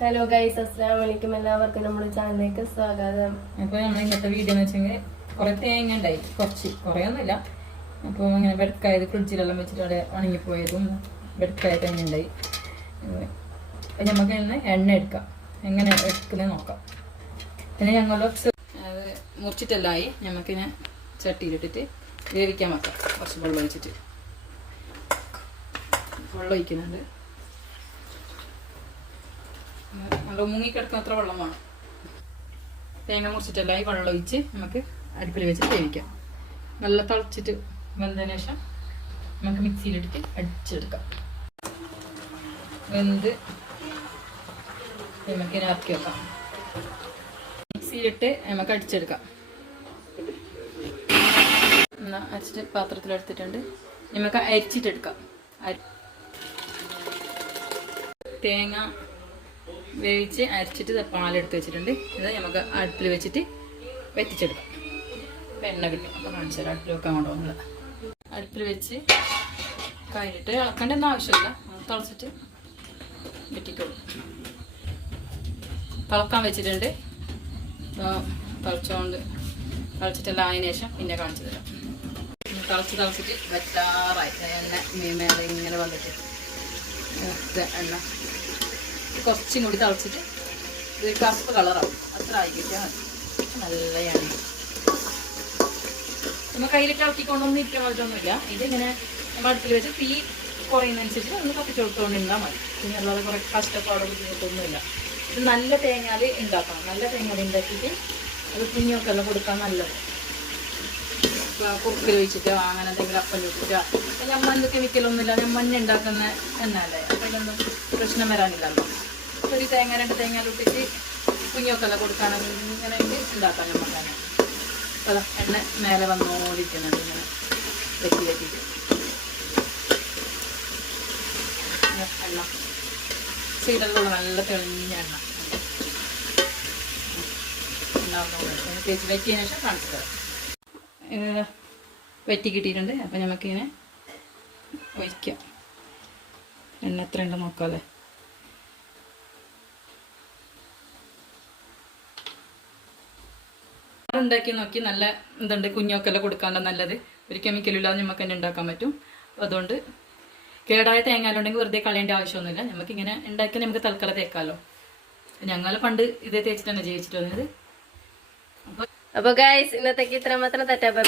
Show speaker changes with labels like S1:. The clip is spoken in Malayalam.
S1: ഹലോ ഗൈസ് അസ്സാം വലൈക്കും എല്ലാവർക്കും നമ്മുടെ ചാനലിലേക്ക് സ്വാഗതം.
S2: അപ്പോൾ നമ്മൾ ഇന്നത്തെ വീഡിയോ എന്ന് വെച്ചെങ്കിൽ കുറേ തേങ്ങ ഉണ്ടായി. കുറച്ച്. കുറേ ഒന്നുമില്ല. അപ്പോൾ ഇങ്ങനെ വെടുക്കായത് ഫ്രിഡ്ജിലെല്ലാം വെച്ചിട്ട് അവിടെ ഉണങ്ങിപ്പോയതും വെടുക്കായ തേങ്ങ ഉണ്ടായി. അപ്പം ഇന്ന് എണ്ണ എടുക്കാം. എങ്ങനെ എടുക്കുന്നത് നോക്കാം. പിന്നെ ഞങ്ങൾ അത് മുറിച്ചിട്ടെല്ലാമായി നമുക്കിനെ ചട്ടിയിലിട്ടിട്ട് വേവിക്കാൻ വെക്കാം. കുറച്ച് വെള്ളം ഒഴിച്ചിട്ട്. വെള്ളം ഒഴിക്കുന്നുണ്ട്. നല്ല മുങ്ങിക്കിടക്കുന്ന അത്ര വെള്ളം വേണം. തേങ്ങ മുറിച്ചിട്ടെല്ലാം വെള്ളം ഒഴിച്ച് നമുക്ക് അടുപ്പിൽ വെച്ച് വേവിക്കാം. നല്ല തിളച്ചിട്ട് വെന്തതിന് ശേഷം നമുക്ക് മിക്സിയിലിട്ടിട്ട് അടിച്ചെടുക്കാം. വെന്ത് നമുക്ക് ഇതിനകത്തേക്ക് വെക്കാം. മിക്സിയിലിട്ട് നമുക്ക് അടിച്ചെടുക്കാം. എന്നാൽ അരിച്ചിട്ട് പാത്രത്തിലെടുത്തിട്ടുണ്ട് നമുക്ക് അരിച്ചിട്ടെടുക്കാം. അരി തേങ്ങ വേവിച്ച് അരച്ചിട്ട് പാലെടുത്ത് വെച്ചിട്ടുണ്ട്. ഇത് നമുക്ക് അടുപ്പിൽ വെച്ചിട്ട് വറ്റിച്ചെടുക്കാം. അപ്പം എണ്ണ കിട്ടും. അപ്പോൾ കാണിച്ചു തരാം അടുപ്പിൽ വെക്കാൻ കൊണ്ടുപോകുന്നത് അടുപ്പിൽ വെച്ച് കഴിഞ്ഞിട്ട് ഇളക്കേണ്ട ഒന്നും ആവശ്യമില്ല തിളച്ചിട്ട് വെറ്റിക്കോളും. തിളക്കാൻ വെച്ചിട്ടുണ്ട്. തിളച്ചുകൊണ്ട് തിളച്ചിട്ടെല്ലാം അതിന് ശേഷം പിന്നെ കാണിച്ചു തരാം. തിളച്ച് തിളച്ചിട്ട് വറ്റാറായി. എണ്ണ മീൻ മേലെ ഇങ്ങനെ വന്നിട്ട്. എണ്ണ. കുറച്ചും കൂടി തിളച്ചിട്ട് ഇത് കറുപ്പ് കളറാവും അത്ര ആയിക്കിട്ടാൽ മതി. നല്ല എണ്ണ നമ്മൾ കയ്യിലിട്ട് ഇളക്കിക്കൊണ്ടൊന്നും ഇരിക്കാൻ പറ്റൊന്നുമില്ല ഇതിങ്ങനെ നമ്മൾ അടുപ്പിൽ വെച്ച് തീ കുറയുന്നതനുസരിച്ച് ഒന്ന് കത്തിച്ച് കൊടുത്തുകൊണ്ടിരുന്നാൽ മതി. പിന്നെ അല്ലാതെ കുറേ കഷ്ടപ്പാടോ ബുദ്ധിമുട്ടൊന്നുമില്ല ഇത് നല്ല തേങ്ങാൽ ഉണ്ടാക്കണം. നല്ല തേങ്ങാൽ ഉണ്ടാക്കിയിട്ട് അത് കുഞ്ഞൊക്കെ എല്ലാം കൊടുക്കാൻ നല്ലത്. കുറുക്കിൽ ഒഴിച്ചിട്ടോ അങ്ങനെ എന്തെങ്കിലും അപ്പം ചുട്ടിട്ടോ ഞമ്മ എന്ത് കെമിക്കലൊന്നുമില്ല ഞമ്മ എണ്ണ ഉണ്ടാക്കുന്ന എന്നല്ലേ അപ്പം ഇതൊന്നും പ്രശ്നം വരാനില്ലല്ലോ. ഒരു തേങ്ങ രണ്ട് തേങ്ങ ഇട്ടിട്ട് കുഞ്ഞൊക്കെ എല്ലാം കൊടുക്കാണെങ്കിൽ ഇങ്ങനെ ഉണ്ടാക്കാം ഞമ്മക്ക് അപ്പോൾ എണ്ണ മേലെ വന്നോണ്ടിരിക്കുന്നുണ്ട് ഇങ്ങനെ വെട്ടി വെട്ടിയിട്ട്. എണ്ണ. സൈഡിലുള്ള നല്ല തെളിഞ്ഞ എണ്ണ. തേച്ച് വെറ്റിയതിനു ശേഷം കാണിച്ചു വെറ്റി കിട്ടിയിട്ടുണ്ട്. അപ്പം നമുക്കിങ്ങനെ ഒഴിക്കാം. എണ്ണ എത്ര ഉണ്ട് നോക്കാമല്ലേ ഉണ്ടാക്കി നോക്കി നല്ല എന്തുണ്ട് കുഞ്ഞൊക്കെല്ലാം കൊടുക്കാണ്ട് നല്ലത്. ഒരു കെമിക്കലും ഇല്ലാതെ നമുക്ക് തന്നെ ഉണ്ടാക്കാൻ പറ്റും. അതുകൊണ്ട് കേടായ തേങ്ങാലുണ്ടെങ്കിൽ വെറുതെ കളയേണ്ട ആവശ്യമൊന്നുമില്ല. നമുക്ക് ഇങ്ങനെ ഉണ്ടാക്കി നമുക്ക് തൽക്കാലം തേക്കാമല്ലോ ഞങ്ങൾ പണ്ട് ഇതേ തേച്ചിട്ടാണ് ജയിച്ചിട്ട് വന്നത്. അപ്പോൾ
S1: അപ്പൊ ഗൈസ് ഇന്നത്തേക്ക് ഇത്ര മാത്രം തെറ്റാ ബൈ